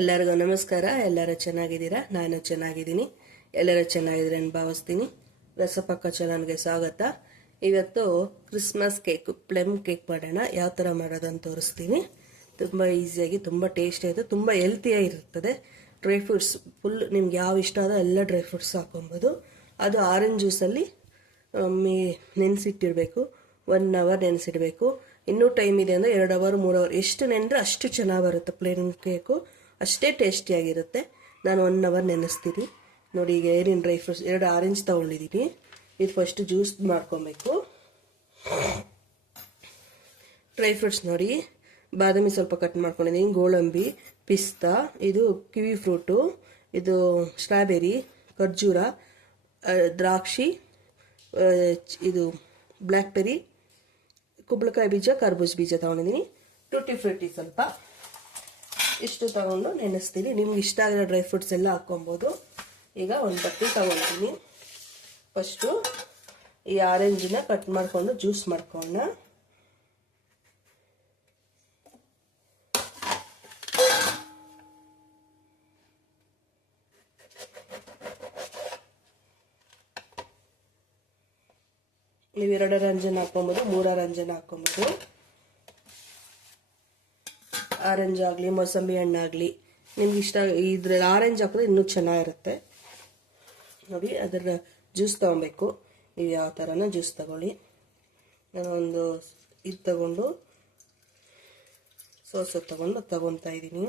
ಎಲ್ಲರಿಗೂ ನಮಸ್ಕಾರ. ಎಲ್ಲರೂ ಚೆನ್ನಾಗಿದ್ದೀರಾ? ನಾನು ಚೆನ್ನಾಗಿದ್ದೀನಿ. ಎಲ್ಲರೂ ಚೆನ್ನಾಗಿದ್ದೀರಾ ಅಂತ ಭಾವಿಸ್ತೀನಿ. ರಸಪಕ್ಕ ಚಾನಲ್ಗೆ ಸ್ವಾಗತ. ಇವತ್ತು ಕ್ರಿಸ್ಮಸ್ ಕೇಕ್, ಪ್ಲಮ್ ಕೇಕ್ ಮಾಡೋಣ. ಯಾವ ಥರ ಮಾಡೋದಂತ ತೋರಿಸ್ತೀನಿ. ತುಂಬ ಈಸಿಯಾಗಿ, ತುಂಬ ಟೇಸ್ಟಿ ಆಯಿತು, ತುಂಬ ಹೆಲ್ತಿಯಾಗಿರ್ತದೆ. ಡ್ರೈ ಫ್ರೂಟ್ಸ್ ಫುಲ್ ನಿಮ್ಗೆ ಯಾವ ಇಷ್ಟ ಆದೋ ಎಲ್ಲ ಡ್ರೈ ಫ್ರೂಟ್ಸ್ ಹಾಕೊಬೋದು. ಅದು ಆರೆಂಜ್ ಜ್ಯೂಸಲ್ಲಿ ನೆನೆಸಿಟ್ಟಿರಬೇಕು. 1 ಅವರ್ ನೆನೆಸಿಡಬೇಕು. ಇನ್ನೂ ಟೈಮ್ ಇದೆ ಅಂದರೆ 2 ಅವರ್ 3 ಅವರ್ ಎಷ್ಟು ನೆನೆದ್ರೆ ಅಷ್ಟು ಚೆನ್ನಾಗಿ ಬರುತ್ತೆ. ಪ್ಲೇನ್ ಕೇಕು ಅಷ್ಟೇ ಟೇಸ್ಟಿಯಾಗಿರುತ್ತೆ. ನಾನು 1 ಅವರ್ ನೆನೆಸ್ತೀನಿ. ನೋಡಿ, ಈಗ ಏನೇನು ಡ್ರೈ ಫ್ರೂಟ್ಸ್, 2 ಆರೆಂಜ್ ತೊಗೊಂಡಿದ್ದೀನಿ. ಇದು ಫಸ್ಟ್ ಜ್ಯೂಸ್ ಮಾಡ್ಕೊಬೇಕು. ಡ್ರೈ ಫ್ರೂಟ್ಸ್ ನೋಡಿ, ಬಾದಾಮಿ ಸ್ವಲ್ಪ ಕಟ್ ಮಾಡ್ಕೊಂಡಿದ್ದೀನಿ, ಗೋಡಂಬಿ, ಪಿಸ್ತಾ, ಇದು ಕಿವಿ ಫ್ರೂಟು, ಇದು ಸ್ಟ್ರಾಬೆರಿ, ಖರ್ಜೂರ, ದ್ರಾಕ್ಷಿ, ಇದು ಬ್ಲ್ಯಾಕ್ಬೆರಿ, ಕುಂಬಳಕಾಯಿ ಬೀಜ, ಕರ್ಬೂಜ ಬೀಜ ತೊಗೊಂಡಿದ್ದೀನಿ. ಟುಟಿ ಫ್ರೂಟಿ ಸ್ವಲ್ಪ ಇಷ್ಟು ತಗೊಂಡು ನೆನೆಸ್ತೀನಿ. ನಿಮ್ಗೆ ಇಷ್ಟ ಆಗಿರೋ ಡ್ರೈ ಫ್ರೂಟ್ಸ್ ಎಲ್ಲ ಹಾಕ್ಕೊಬೋದು. ಈಗ ಒಂದು ಬಟ್ಟೆ ತಗೊಳ್ತೀನಿ. ಫಸ್ಟು ಈ ಆರೆಂಜಿನ ಕಟ್ ಮಾಡಿಕೊಂಡು ಜ್ಯೂಸ್ ಮಾಡ್ಕೊಳ್ಳೋಣ. ನೀವು 2 ಆರೆಂಜನ್ನು ಹಾಕ್ಕೊಬೋದು, 3 ಆರೆಂಜನ್ನು ಹಾಕ್ಕೊಬೋದು. ಆರೆಂಜ್ ಆಗಲಿ, ಮೋಸಂಬಿ ಹಣ್ಣಾಗಲಿ, ನಿಮ್ಗೆ ಇಷ್ಟ. ಇದ್ರಲ್ಲಿ ಆರೆಂಜ್ ಹಾಕಿದ್ರೆ ಇನ್ನೂ ಚೆನ್ನಾಗಿರುತ್ತೆ. ನೋಡಿ, ಅದರ ಜ್ಯೂಸ್ ತೊಗೊಬೇಕು. ನೀವು ಯಾವ ಥರನ ಜ್ಯೂಸ್ ತಗೊಳ್ಳಿ. ನಾನು ಒಂದು ಇದು ತಗೊಂಡು ಸೋಸು ತಗೊತಾ ಇದ್ದೀನಿ.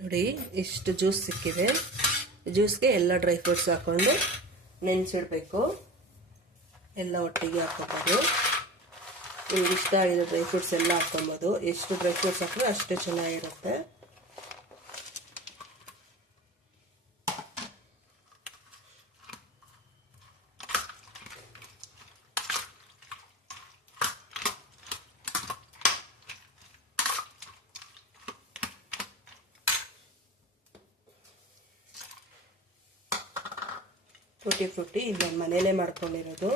ನೋಡಿ, ಇಷ್ಟು ಜ್ಯೂಸ್ ಸಿಕ್ಕಿದೆ. ಜ್ಯೂಸ್ಗೆ ಎಲ್ಲ ಡ್ರೈ ಫ್ರೂಟ್ಸ್ ಹಾಕ್ಕೊಂಡು ನೆನೆಸಿಡ್ಬೇಕು. ಎಲ್ಲ ಒಟ್ಟಿಗೆ ಹಾಕ್ಕೊಬೋದು. ನಿಮ್ಗೆ ಇಷ್ಟ ಆಗಿರೋ ಡ್ರೈ ಫ್ರೂಟ್ಸ್ ಎಲ್ಲ ಹಾಕ್ಕೊಬೋದು. ಎಷ್ಟು ಡ್ರೈ ಫ್ರೂಟ್ಸ್ ಹಾಕಿದ್ರೆ ಅಷ್ಟೇ ಚೆನ್ನಾಗಿರುತ್ತೆ. ಟುಟಿ ಫ್ರೂಟಿ ಇದು ನಾನು ಮನೇಲೇ ಮಾಡ್ಕೊಂಡಿರೋದು.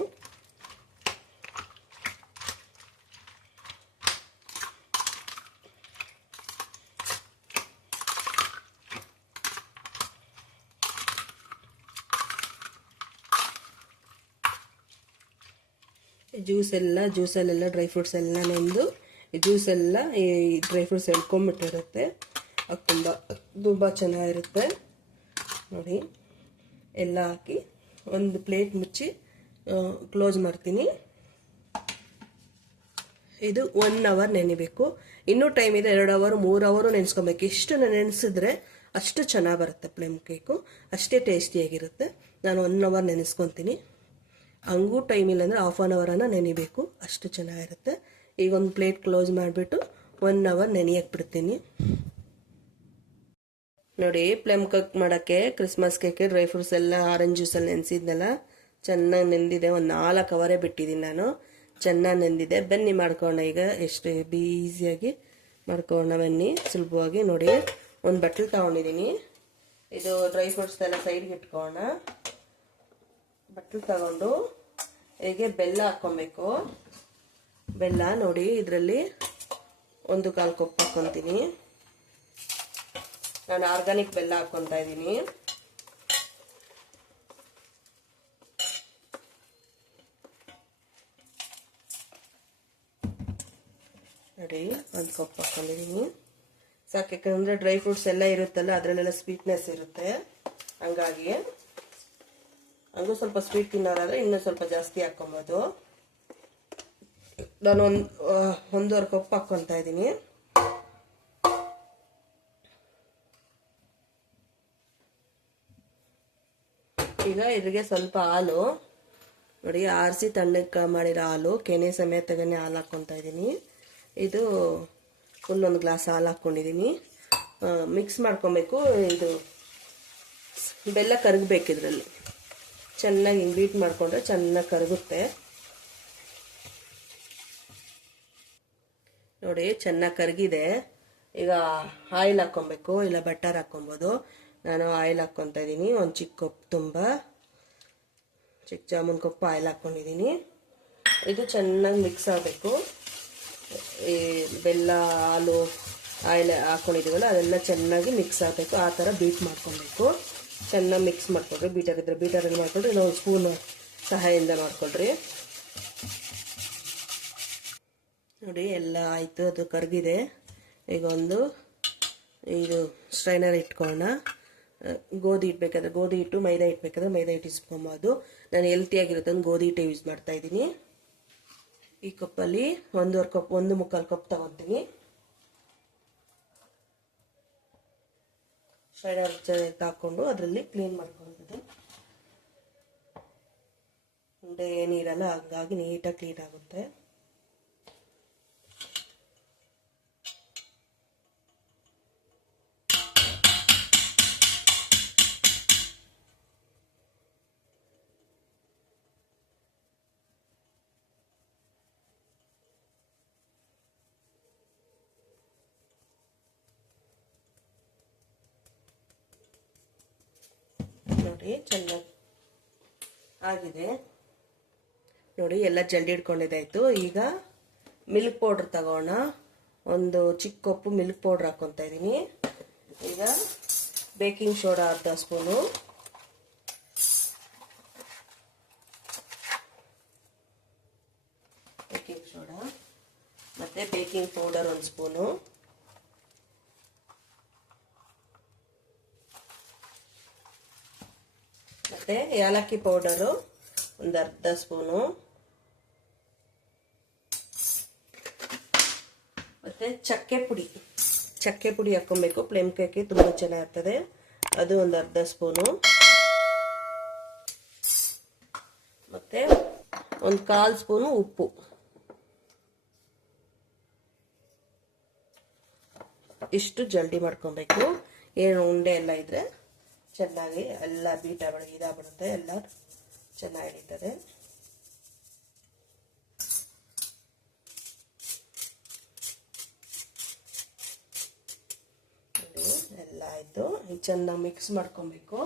ಜ್ಯೂಸಲ್ಲೆಲ್ಲ ಡ್ರೈ ಫ್ರೂಟ್ಸ್ ಎಲ್ಲ ನೆಂದು ಜ್ಯೂಸೆಲ್ಲ ಈ ಡ್ರೈ ಫ್ರೂಟ್ಸ್ ಎಳ್ಕೊಂಬಿಟ್ಟಿರುತ್ತೆ. ಅದು ತುಂಬ ಚೆನ್ನಾಗಿರುತ್ತೆ. ನೋಡಿ, ಎಲ್ಲ ಹಾಕಿ ಒಂದು ಪ್ಲೇಟ್ ಮುಚ್ಚಿ ಕ್ಲೋಸ್ ಮಾಡ್ತೀನಿ. ಇದು 1 ಅವರ್ ನೆನೆಬೇಕು. ಇನ್ನೂ ಟೈಮ್ ಇದೆ. 2 ಅವರ್ 3 ಅವರು ನೆನೆಸ್ಕೊಬೇಕು. ಎಷ್ಟು ನೆನೆಸಿದ್ರೆ ಅಷ್ಟು ಚೆನ್ನಾಗಿ ಬರುತ್ತೆ. ಪ್ಲಮ್ ಕೇಕು ಅಷ್ಟೇ ಟೇಸ್ಟಿಯಾಗಿರುತ್ತೆ. ನಾನು 1 ಅವರ್ ನೆನೆಸ್ಕೊತೀನಿ. ಹಂಗೂ ಟೈಮ್ ಇಲ್ಲ ಅಂದರೆ 1/2 ಅವರನ್ನು ನೆನಿಬೇಕು. ಅಷ್ಟು ಚೆನ್ನಾಗಿರುತ್ತೆ. ಈಗ ಒಂದು ಪ್ಲೇಟ್ ಕ್ಲೋಸ್ ಮಾಡಿಬಿಟ್ಟು 1 ಅವರ್ ನೆನೆಯಕ್ಕೆ ಬಿಡ್ತೀನಿ. ನೋಡಿ, ಪ್ಲಮ್ ಕೇಕ್ ಮಾಡೋಕ್ಕೆ, ಕ್ರಿಸ್ಮಸ್ ಕೇಕ್ ಡ್ರೈ ಫ್ರೂಟ್ಸ್ ಎಲ್ಲ ಆರೆಂಜ್ ಜ್ಯೂಸಲ್ಲಿ ನೆನೆಸಿದ್ನಲ್ಲ, ಚೆನ್ನಾಗಿ ನೆಂದಿದೆ. ಒಂದು 4 ಅವರೇ ಬಿಟ್ಟಿದ್ದೀನಿ ನಾನು. ಚೆನ್ನಾಗಿ ನೆಂದಿದೆ. ಬನ್ನಿ ಮಾಡ್ಕೊಳ್ಳೋಣ. ಈಗ ಎಷ್ಟು ಈಸಿಯಾಗಿ ಮಾಡ್ಕೊಳ್ಳೋಣ ಬನ್ನಿ, ಸುಲಭವಾಗಿ. ನೋಡಿ, ಒಂದು ಬಟ್ಲು ತಗೊಂಡಿದ್ದೀನಿ. ಇದು ಡ್ರೈ ಫ್ರೂಟ್ಸ್ ಎಲ್ಲ ಸೈಡ್ಗೆ ಇಟ್ಕೊಳ್ಳೋಣ. ಬಟ್ಲು ತಗೊಂಡು ಹೀಗೆ ಬೆಲ್ಲ ಹಾಕ್ಕೊಬೇಕು. ಬೆಲ್ಲ ನೋಡಿ, ಇದರಲ್ಲಿ 1/4 ಕಪ್ ಹಾಕ್ಕೊತೀನಿ. ನಾನು ಆರ್ಗಾನಿಕ್ ಬೆಲ್ಲ ಹಾಕ್ಕೊತಾ ಇದ್ದೀನಿ. ನೋಡಿ, 1 ಕಪ್ ಹಾಕ್ಕೊಂಡಿದ್ದೀನಿ. ಸಾಕು. ಯಾಕಂದರೆ ಡ್ರೈ ಫ್ರೂಟ್ಸ್ ಎಲ್ಲ ಇರುತ್ತಲ್ಲ, ಅದರಲ್ಲೆಲ್ಲ ಸ್ವೀಟ್ನೆಸ್ ಇರುತ್ತೆ. ಹಂಗಾಗಿ ಹಂಗೂ ಸ್ವಲ್ಪ ಸ್ವೀಟ್ ತಿನ್ನೋರಾದರೆ ಇನ್ನೂ ಸ್ವಲ್ಪ ಜಾಸ್ತಿ ಹಾಕ್ಕೊಬೋದು. ನಾನು 1.5 ಕಪ್ ಹಾಕ್ಕೊತಾ ಇದ್ದೀನಿ. ಈಗ ಇದ್ರಿಗೆ ಸ್ವಲ್ಪ ಹಾಲು ನೋಡಿ, ಆರಿಸಿ ತಣ್ಣಗೆ ಮಾಡಿರೋ ಹಾಲು, ಕೆನೆ ಸಮೇತಗನೆ ಹಾಲು ಹಾಕ್ಕೊತಾ ಇದ್ದೀನಿ. ಇದು ಫುಲ್ 1 ಗ್ಲಾಸ್ ಹಾಲು ಹಾಕ್ಕೊಂಡಿದ್ದೀನಿ. ಮಿಕ್ಸ್ ಮಾಡ್ಕೊಬೇಕು. ಇದು ಬೆಲ್ಲ ಕರಗಬೇಕು. ಇದರಲ್ಲಿ ಚೆನ್ನಾಗಿ ಹಿಂಗೆ ಬೀಟ್ ಮಾಡಿಕೊಂಡ್ರೆ ಚೆನ್ನಾಗಿ ಕರಗುತ್ತೆ. ನೋಡಿ, ಚೆನ್ನಾಗಿ ಕರಗಿದೆ. ಈಗ ಆಯಿಲ್ ಹಾಕ್ಕೊಬೇಕು, ಇಲ್ಲ ಬಟರ್ ಹಾಕ್ಕೊಬೋದು. ನಾನು ಆಯಿಲ್ ಹಾಕ್ಕೊತಾ ಇದ್ದೀನಿ. ಒಂದು ಚಿಕ್ಕ ಕಪ್ ತುಂಬ ಚಿಕ್ಕ ಜಾಮೂನ್ ಕಪ್ ಆಯಿಲ್ ಹಾಕ್ಕೊಂಡಿದ್ದೀನಿ. ಇದು ಚೆನ್ನಾಗಿ ಮಿಕ್ಸ್ ಆಗಬೇಕು. ಈ ಬೆಲ್ಲ ಹಾಲು ಆಯಿಲ್ ಹಾಕ್ಕೊಂಡಿದ್ದೀವಲ್ಲ ಅದೆಲ್ಲ ಚೆನ್ನಾಗಿ ಮಿಕ್ಸ್ ಆಗಬೇಕು. ಆ ಥರ ಬೀಟ್ ಮಾಡ್ಕೊಬೇಕು. ಚೆನ್ನಾಗಿ ಮಿಕ್ಸ್ ಮಾಡ್ಕೊಳ್ರಿ. ಬೀಟರಲ್ಲಿ ಮಾಡ್ಕೊಳ್ರಿ, ನಾವು ಸ್ಪೂನ್ ಸಹಾಯದಿಂದ ಮಾಡ್ಕೊಳ್ರಿ. ನೋಡಿ ಎಲ್ಲ ಆಯಿತು, ಅದು ಕರಗಿದೆ. ಈಗ ಒಂದು ಇದು ಸ್ಟ್ರೈನರ್ ಇಟ್ಕೊಳ್ಳೋಣ. ಗೋಧಿ ಇಟ್ಬೇಕಾದ್ರೆ ಗೋಧಿ ಹಿಟ್ಟು, ಮೈದಾ ಇಟ್ಬೇಕಾದ್ರೆ ಮೈದಾ ಹಿಟ್ಟು ಇಸ್ಕೊಂಬೋದು. ನಾನು ಹೆಲ್ತಿಯಾಗಿರುತ್ತೆ ಒಂದು ಗೋಧಿ ಹಿಟ್ಟೆ ಯೂಸ್ ಮಾಡ್ತಾ ಇದ್ದೀನಿ. ಈ ಕಪ್ಪಲ್ಲಿ 1.25 ಕಪ್, 1.25 ಕಪ್ ತಗೊತೀನಿ. ಸ್ಟ್ರೈನರ್ ಹಾಕೊಂಡು ಅದರಲ್ಲಿ ಕ್ಲೀನ್ ಮಾಡ್ಕೊಳ್ಳೋದು. ಉಂಡೆ ಏನಿರಲ್ಲ, ಹಂಗಾಗಿ ನೀಟಾಗಿ ಕ್ಲೀನ್ ಆಗುತ್ತೆ. ನೋಡಿ ಚೆನ್ನಾಗಿ ಆಗಿದೆ. ನೋಡಿ ಎಲ್ಲ ಜಲ್ದಿ ಹಿಡ್ಕೊಂಡಿದ್ದಾಯ್ತು. ಈಗ ಮಿಲ್ಕ್ ಪೌಡ್ರ್ ತಗೋಣ. ಒಂದು ಚಿಕ್ಕ ಕಪ್ಪು ಮಿಲ್ಕ್ ಪೌಡ್ರ್ ಹಾಕ್ಕೊತಾ ಇದ್ದೀನಿ. ಈಗ ಬೇಕಿಂಗ್ ಸೋಡಾ ಅರ್ಧ ಸ್ಪೂನು, ಬೇಕಿಂಗ್ ಸೋಡಾ ಮತ್ತೆ ಬೇಕಿಂಗ್ ಪೌಡರ್ 1 ಸ್ಪೂನು, ಮತ್ತೆ ಏಲಕ್ಕಿ ಪೌಡರು ಒಂದು ಅರ್ಧ ಸ್ಪೂನು, ಮತ್ತೆ ಚಕ್ಕೆ ಪುಡಿ ಹಾಕೊಬೇಕು. ಪ್ಲೇಮ್ ಕೇಕ್ಗೆ ತುಂಬ ಚೆನ್ನಾಗಿರ್ತದೆ. ಅದು ಒಂದು ಅರ್ಧ ಸ್ಪೂನು, ಮತ್ತೆ ಒಂದು 1/4 ಸ್ಪೂನು ಉಪ್ಪು. ಇಷ್ಟು ಜಲ್ದಿ ಮಾಡ್ಕೊಬೇಕು. ಏನು ಉಂಡೆ ಎಲ್ಲ ಇದ್ರೆ ಚೆನ್ನಾಗಿ ಎಲ್ಲ ಇದಾಗ್ಬಿಡುತ್ತೆ, ಎಲ್ಲ ಚೆನ್ನಾಗಿ ಹಿಡಿತದೆ. ಎಲ್ಲ ಆಯಿತು. ಈಗ ಚೆನ್ನಾಗಿ ಮಿಕ್ಸ್ ಮಾಡ್ಕೊಬೇಕು.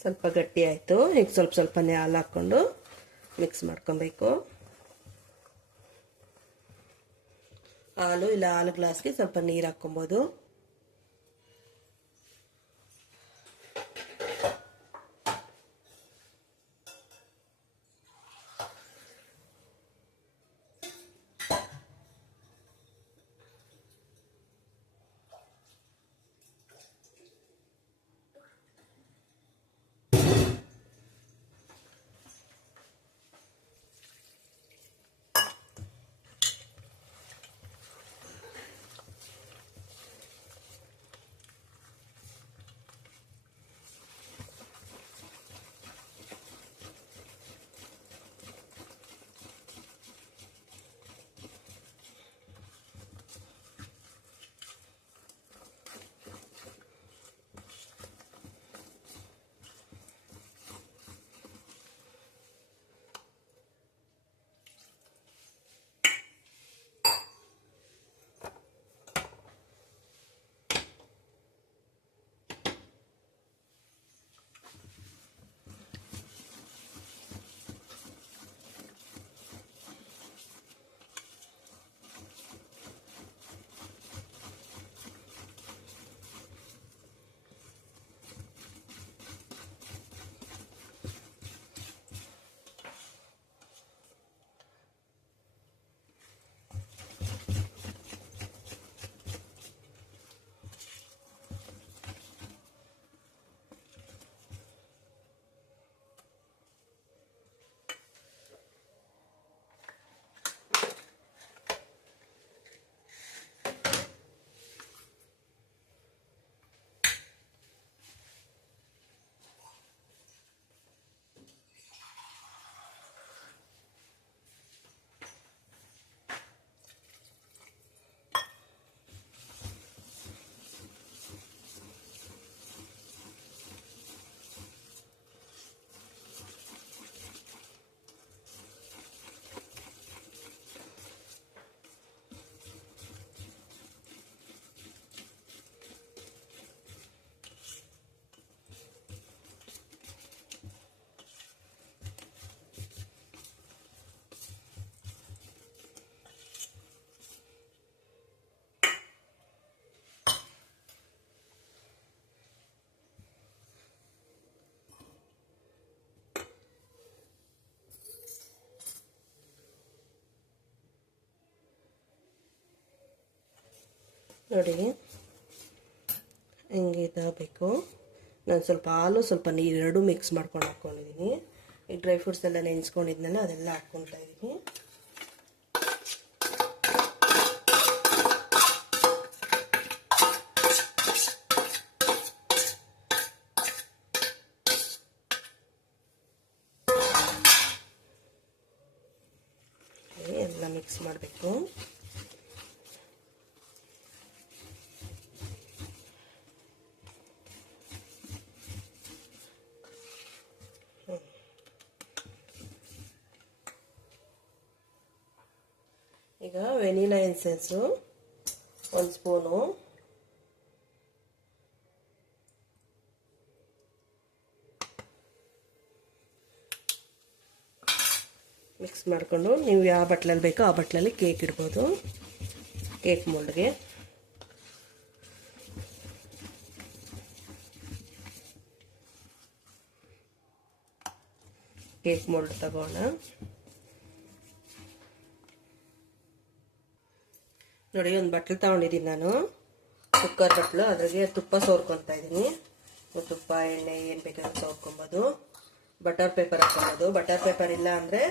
ಸ್ವಲ್ಪ ಗಟ್ಟಿ ಆಯಿತು. ಈಗ ಸ್ವಲ್ಪನೇ ಹಾಲು ಹಾಕ್ಕೊಂಡು ಮಿಕ್ಸ್ ಮಾಡ್ಕೊಬೇಕು. ಹಾಲು ಇಲ್ಲ ಹಾಲು ಗ್ಲಾಸ್ಗೆ ಸ್ವಲ್ಪ ನೀರು ಹಾಕ್ಕೊಬೋದು. ನೋಡಿ ಹಿಂಗೆ ಇದಾಗಬೇಕು. ನಾನು ಸ್ವಲ್ಪ ಹಾಲು ಸ್ವಲ್ಪ ನೀರು ಎರಡೂ ಮಿಕ್ಸ್ ಮಾಡ್ಕೊಂಡು ಹಾಕ್ಕೊಂಡಿದ್ದೀನಿ. ಈ ಡ್ರೈ ಫ್ರೂಟ್ಸ್ ಎಲ್ಲ ನೆನೆಸ್ಕೊಂಡಿದ್ನಲ್ಲ ಅದೆಲ್ಲ ಹಾಕ್ಕೊಳ್ತಾ ಇದ್ದೀನಿ. ಎಲ್ಲ ಮಿಕ್ಸ್ ಮಾಡಬೇಕು. ಈಗ ವೆನಿಲಾ ಎಸೆನ್ಸು 1 ಸ್ಪೂನು, ಮಿಕ್ಸ್ ಮಾಡಿಕೊಂಡು ನೀವು ಯಾವ ಬಟ್ಲಲ್ಲಿ ಬೇಕೋ ಆ ಬಟ್ಲಲ್ಲಿ ಕೇಕ್ ಇಡ್ಬೋದು. ಕೇಕ್ ಮೋಲ್ಡ್ಗೆ ಕೇಕ್ ಮೋಲ್ಡ್ ತಗೋಣ. ನೋಡಿ ಒಂದು ಬಟ್ಲು ತಗೊಂಡಿದ್ದೀನಿ ನಾನು, ಕುಕ್ಕರ್ ಬಟ್ಲು. ಅದ್ರಾಗೆ ತುಪ್ಪ ಸೋರ್ಕೊತಾ ಇದ್ದೀನಿ. ತುಪ್ಪ ಎಣ್ಣೆ ಏನು ಬೇಕಾದ್ರೂ ಸೋರ್ಕೊಬೋದು. ಬಟರ್ ಪೇಪರ್ ಹಾಕೊಬೋದು. ಬಟರ್ ಪೇಪರ್ ಇಲ್ಲ ಅಂದರೆ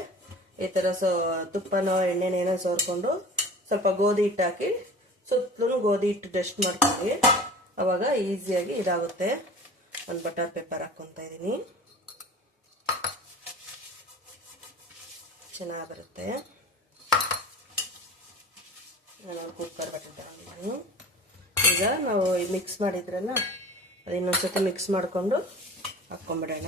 ಈ ಥರ ತುಪ್ಪನೋ ಎಣ್ಣೆನೇನೋ ಸೋರ್ಕೊಂಡು ಸ್ವಲ್ಪ ಗೋಧಿ ಹಿಟ್ಟು ಹಾಕಿ ಸುತ್ತಲೂ ಗೋಧಿ ಹಿಟ್ಟು ಡಸ್ಟ್ ಮಾಡ್ತೀವಿ. ಅವಾಗ ಈಸಿಯಾಗಿ ಇದಾಗುತ್ತೆ. ಒಂದು ಬಟರ್ ಪೇಪರ್ ಹಾಕ್ಕೊತಾ ಇದ್ದೀನಿ, ಚೆನ್ನಾಗಿ ಬರುತ್ತೆ. ನಾನು ಕುಕ್ಕರ್ ಬಟ್ಟೆ ತಗೊಂಡಿದ್ದೀನಿ. ಈಗ ನಾವು ಮಿಕ್ಸ್ ಮಾಡಿದ್ರಲ್ಲ ಅದು ಇನ್ನೊಂದ್ಸತಿ ಮಿಕ್ಸ್ ಮಾಡಿಕೊಂಡು ಹಾಕ್ಕೊಂಬಿಡೋಣ.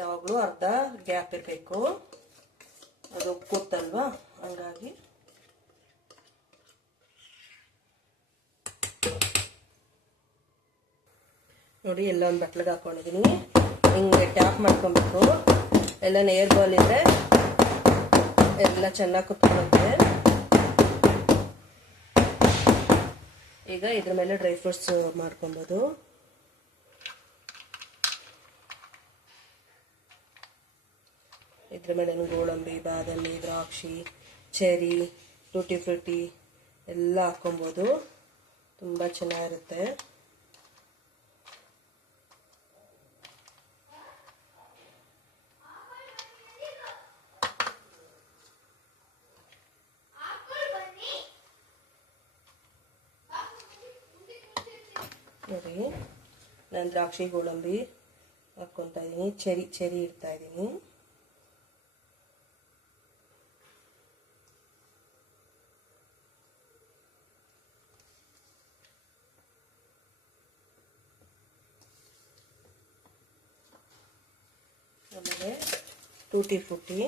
ಯಾವಾಗಲೂ ಅರ್ಧ ಗ್ಯಾಪ್ ಇರಬೇಕು, ಅದು ಕೂತಲ್ವಾ, ಹಂಗಾಗಿ ನೋಡಿ ಎಲ್ಲ ಒಂದು ಬಟ್ಲಿಗೆ ಹಾಕೊಂಡಿದ್ದೀನಿ. ಹಿಂಗೆ ಟ್ಯಾಪ್ ಮಾಡ್ಕೊಬೇಕು. ಎಲ್ಲ ಏರ್ ಬಾಲ್ ಇದ್ರೆ ಎಲ್ಲ ಚೆನ್ನಾಗಿ ಕುತ್ಕೊಳ್ಳುತ್ತೆ. ಈಗ ಇದ್ರ ಮೇಲೆ ಡ್ರೈ ಫ್ರೂಟ್ಸ್ ಮಾಡ್ಕೊಬೋದು. ಇದ್ರ ಮೇಲೆ ಗೋಡಂಬಿ, ಬಾದಾಮಿ, ದ್ರಾಕ್ಷಿ, ಚೆರಿ, ಟೂಟಿ ಫ್ರೂಟಿ ಎಲ್ಲ ಹಾಕ್ಕೊಬೋದು. ತುಂಬ ಚೆನ್ನಾಗಿರುತ್ತೆ. ನೋಡಿ ನಾನು ದ್ರಾಕ್ಷಿ, ಗೋಡಂಬಿ ಹಾಕ್ಕೊತಾ ಇದ್ದೀನಿ. ಚೆರಿ ಇಡ್ತಾ ಇದ್ದೀನಿ. ಆಮೇಲೆ ಟೂಟಿ ಫ್ರೂಟಿ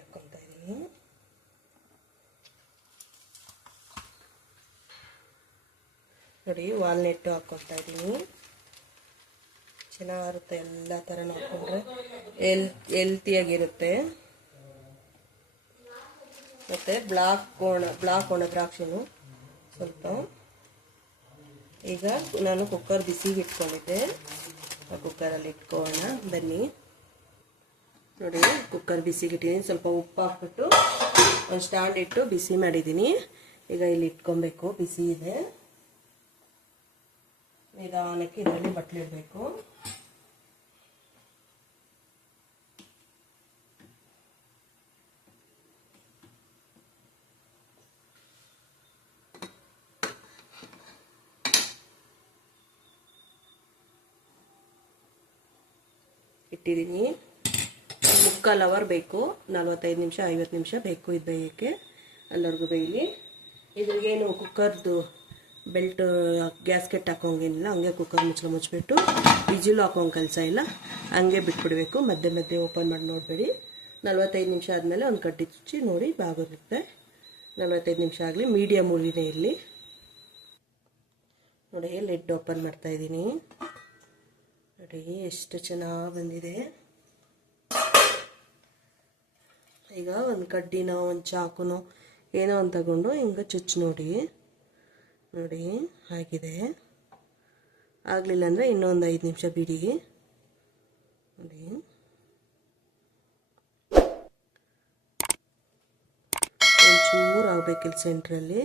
ಹಾಕ್ಕೊತಾ ಇದ್ದೀನಿ. ನೋಡಿ ವಾಲ್ನಟ್ ಹಾಕ್ಕೊತಾ ಇದ್ದೀನಿ. ಚೆನ್ನಾಗಿರುತ್ತೆ. ಎಲ್ಲ ಥರ ಹಾಕ್ಕೊಂಡ್ರೆ ಹೆಲ್ತಿಯಾಗಿರುತ್ತೆ. ಮತ್ತು ಬ್ಲಾಕ್ ಒಣ ದ್ರಾಕ್ಷಿನೂ ಸ್ವಲ್ಪ. ಈಗ ನಾನು ಕುಕ್ಕರ್ ಬಿಸಿಗೆ ಇಟ್ಕೊಂಡಿದ್ದೆ, ಆ ಕುಕ್ಕರಲ್ಲಿ ಇಟ್ಕೊಳ್ಳೋಣ ಬನ್ನಿ. ನೋಡಿ ಕುಕ್ಕರ್ ಬಿಸಿಗೆ ಇಟ್ಟಿದ್ದೀನಿ. ಸ್ವಲ್ಪ ಉಪ್ಪು ಹಾಕ್ಬಿಟ್ಟು ಒಂದು ಸ್ಟ್ಯಾಂಡ್ ಇಟ್ಟು ಬಿಸಿ ಮಾಡಿದ್ದೀನಿ. ಈಗ ಇಲ್ಲಿ ಇಟ್ಕೊಬೇಕು. ಬಿಸಿ ಇದೆ. ನಿಧಾನಕ್ಕೆ ಇದರಲ್ಲಿ ಬಟ್ಲಿಡಬೇಕು. ಇಟ್ಟಿದ್ದೀನಿ. ಮುಕ್ಕಾಲು ಅವರ್ ಬೇಕು, 45 ನಿಮಿಷ 50 ನಿಮಿಷ ಬೇಕು ಇದು ಬೇಯಕ್ಕೆ. ಎಲ್ಲರಿಗೂ ಬೇಯಲಿ. ಇದ್ರಿಗೇನು ಕುಕ್ಕರ್ದು ಬೆಲ್ಟ್ ಗ್ಯಾಸ್ಕೆಟ್ ಹಾಕೋಂಗೇನಿಲ್ಲ, ಹಂಗೆ ಕುಕ್ಕರ್ ಮುಚ್ಚಿಬಿಟ್ಟು ವಿಜಿಲ್ ಹಾಕೋಂಗೆ ಕೆಲಸ ಇಲ್ಲ, ಹಂಗೆ ಬಿಟ್ಬಿಡಬೇಕು. ಮಧ್ಯೆ ಮಧ್ಯೆ ಓಪನ್ ಮಾಡಿ ನೋಡಬೇಡಿ. 45 ನಿಮಿಷ ಆದಮೇಲೆ ಒಂದು ಕಡ್ಡಿ ಚುಚ್ಚಿ ನೋಡಿ ಬಾಗೋರುತ್ತೆ. 45 ನಿಮಿಷ ಆಗಲಿ, ಮೀಡಿಯಮ್ ಉರಿನೇ ಇರಲಿ. ನೋಡಿ ಲಿಡ್ ಓಪನ್ ಮಾಡ್ತಾ ಇದ್ದೀನಿ. ನೋಡಿ ಎಷ್ಟು ಚೆನ್ನಾಗಿ ಬಂದಿದೆ. ಈಗ ಒಂದು ಕಡ್ಡಿನೋ ಒಂದು ಚಾಕುನೋ ಏನೋ ಅಂತ ತಗೊಂಡು ಹಿಂಗೆ ಚುಚ್ಚು ನೋಡಿ ಆಗಿದೆ. ಆಗಲಿಲ್ಲ ಅಂದರೆ ಇನ್ನೊಂದು 5 ನಿಮಿಷ ಬಿಡಿ. ನೋಡಿ ಒಂಚೂರು ಆಗಬೇಕಿಲ್ಲ ಸೆಂಟ್ರಲ್ಲಿ.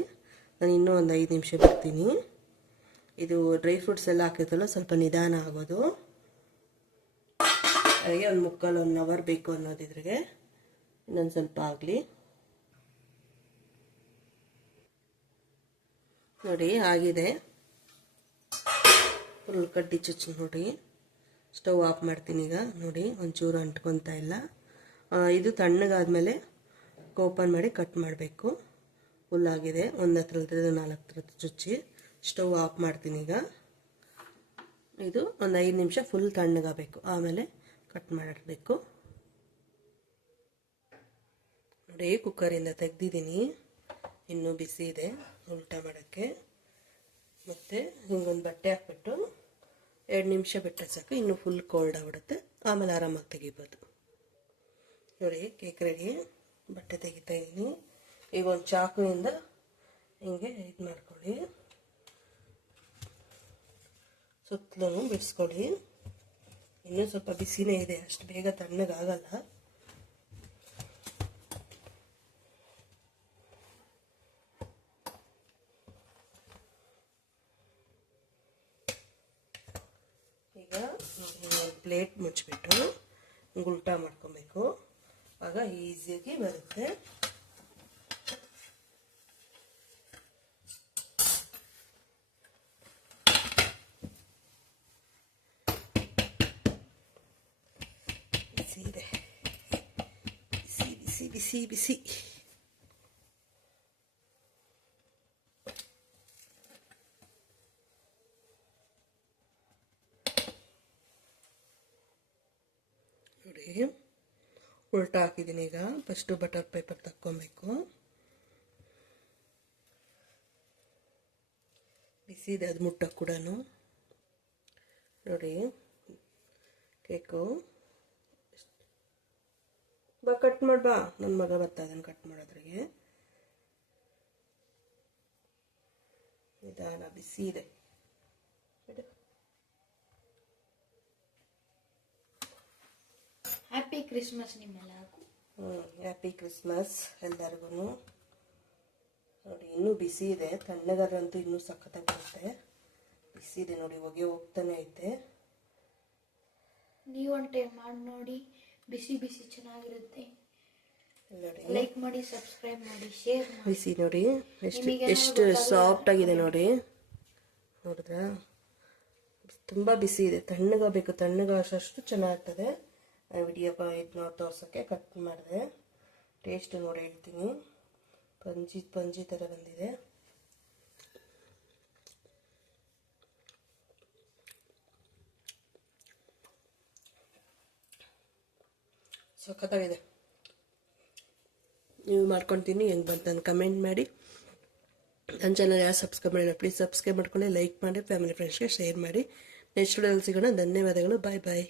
ನಾನು ಇನ್ನೂ ಒಂದು 5 ನಿಮಿಷ ಬಿಡ್ತೀನಿ. ಇದು ಡ್ರೈ ಫ್ರೂಟ್ಸ್ ಎಲ್ಲ ಹಾಕಿರ್ತಲ್ಲ, ಸ್ವಲ್ಪ ನಿಧಾನ ಆಗೋದು. ಹಾಗೆ ಒಂದು 1 ಅವರ್ ಬೇಕು ಅನ್ನೋದಿದ್ರಿಗೆ ಇನ್ನೊಂದು ಸ್ವಲ್ಪ ಆಗಲಿ. ನೋಡಿ ಆಗಿದೆ. ಫುಲ್ ಕಡ್ಡಿ ಚುಚ್ಚು ನೋಡಿ. ಸ್ಟವ್ ಆಫ್ ಮಾಡ್ತೀನಿ ಈಗ. ನೋಡಿ ಒಂಚೂರು ಅಂಟ್ಕೊತಾ ಇಲ್ಲ. ಇದು ತಣ್ಣಗಾದ್ಮೇಲೆ ಓಪನ್ ಮಾಡಿ ಕಟ್ ಮಾಡಬೇಕು. ಫುಲ್ ಆಗಿದೆ. 1 ಹತ್ರ 4 ಹತ್ರ ಚುಚ್ಚಿ ಸ್ಟವ್ ಆಫ್ ಮಾಡ್ತೀನಿ ಈಗ. ಇದು ಒಂದು 5 ನಿಮಿಷ ಫುಲ್ ತಣ್ಣಗಾಗಬೇಕು, ಆಮೇಲೆ ಕಟ್ ಮಾಡಬೇಕು. ನೋಡಿ ಕುಕ್ಕರಿಂದ ತೆಗ್ದಿದ್ದೀನಿ, ಇನ್ನೂ ಬಿಸಿ ಇದೆ ಉಲ್ಟಾ ಮಾಡೋಕ್ಕೆ. ಮತ್ತು ಹಿಂಗೊಂದು ಬಟ್ಟೆ ಹಾಕ್ಬಿಟ್ಟು 2 ನಿಮಿಷ ಬಿಟ್ಟರೆ ಸಾಕು, ಇನ್ನೂ ಫುಲ್ ಕೋಲ್ಡ್ ಆಗ್ಬಿಡುತ್ತೆ, ಆಮೇಲೆ ಆರಾಮಾಗಿ ತೆಗಿಬೋದು. ನೋಡಿ ಕೇಕ್ ರೆಡಿ. ಬಟ್ಟೆ ತೆಗಿತಾ ಇದ್ದೀನಿ. ಈಗ ಒಂದು ಚಾಕುವಿಂದ ಹಿಂಗೆ ಇದು ಮಾಡ್ಕೊಳ್ಳಿ, ಸುತ್ತಲೂ ಬಿಡಿಸ್ಕೊಳ್ಳಿ. ಇನ್ನೂ ಸ್ವಲ್ಪ ಬಿಸಿನೇ ಇದೆ, ಅಷ್ಟು ಬೇಗ ತಣ್ಣಗಾಗಲ್ಲ. ಈಗ ಒಂದು ಪ್ಲೇಟ್ ಮುಚ್ಚಿಬಿಟ್ಟು ಉಲ್ಟಾ ಮಾಡ್ಕೊಬೇಕು, ಆಗ ಈಸಿಯಾಗಿ ಬರುತ್ತೆ. ಬಿಸಿ ಇದೆ, ಬಿಸಿ ಬಿಸಿ ಬಿಸಿ ಬಿಸಿ. ನೋಡಿ ಉಲ್ಟಾ ಹಾಕಿದ್ದೀನಿ. ಈಗ ಫಸ್ಟು ಬಟರ್ ಪೇಪರ್ ತಕ್ಕೊಬೇಕು. ಬಿಸಿ ಇದೆ ಅದು ಮುಟ್ಟಕ್ಕೆ ಕೂಡ. ನೋಡಿ ಕೇಕು ಬಾ ಕಟ್ ಮಾಡ್ಬಾ, ನನ್ನ ಮಗ ಬರ್ತಾ ಇದನ್ನು ಕಟ್ ಮಾಡೋದ್ರಿಗೆ. ನಿಧಾನ, ಬಿಸಿ ಇದೆ. ಹ್ಯಾಪಿ ಕ್ರಿಸ್ಮಸ್ ನಿಮ್ಮೆಲ್ಲರಿಗೂ. ಹ್ಯಾಪಿ ಕ್ರಿಸ್ಮಸ್ ಎಲ್ಲರಿಗೂ. ನೋಡಿ ಇನ್ನೂ ಬಿಸಿ ಇದೆ, ತಣ್ಣಗಾದ್ರಂತೂ ಇನ್ನೂ ಸಖತ್ತಾಗಿರುತ್ತೆ. ಬಿಸಿ ಇದೆ ನೋಡಿ, ಹೊಗೆ ಹೋಗ್ತಾನೆ ಐತೆ. ನೀವು ಒಂದು ಟೈಮ್ ಮಾಡಿ ನೋಡಿ, ಬಿಸಿ ಬಿಸಿ ಚೆನ್ನಾಗಿರುತ್ತೆ. ನೋಡಿ ಲೈಕ್ ಮಾಡಿ, ಸಬ್ಸ್ಕ್ರೈಬ್ ಮಾಡಿ, ಶೇರ್ ಮಾಡಿ. ಬಿಸಿ ನೋಡಿ ಎಷ್ಟು ಸಾಫ್ಟ್ ಆಗಿದೆ ನೋಡಿ. ನೋಡಿದ್ರಾ, ತುಂಬ ಬಿಸಿ ಇದೆ. ತಣ್ಣಗಾಗಬೇಕು, ತಣ್ಣಗಾಗಷ್ಟು ಚೆನ್ನಾಗಿರ್ತದೆ. ವಿಡಿಯೋ ಇದನ್ನ ತೋರ್ಸೋಕ್ಕೆ ಕಟ್ ಮಾಡಿದೆ. ಟೇಸ್ಟ್ ನೋಡಿ ಹೇಳ್ತೀನಿ. ಪಂಜಿ ಥರ ಬಂದಿದೆ. ಸಖತ್ತಾಗಿದೆ. ನೀವು ಮಾಡ್ಕೊತೀನಿ, ಹೆಂಗೆ ಬಂತಂದು ಕಮೆಂಟ್ ಮಾಡಿ. ನನ್ನ ಚಾನಲ್ ಯಾರು ಸಬ್ಸ್ಕ್ರೈಬ್ ಮಾಡಿಲ್ಲ ಪ್ಲೀಸ್ ಸಬ್ಸ್ಕ್ರೈಬ್ ಮಾಡ್ಕೊಳ್ಳಿ, ಲೈಕ್ ಮಾಡಿ, ಫ್ಯಾಮಿಲಿ ಫ್ರೆಂಡ್ಸ್ಗೆ ಶೇರ್ ಮಾಡಿ. ನೆಕ್ಸ್ಟ್ ವಿಡಿಯೋದಲ್ಲಿ ಸಿಗೋಣ. ಧನ್ಯವಾದಗಳು. ಬಾಯ್ ಬಾಯ್.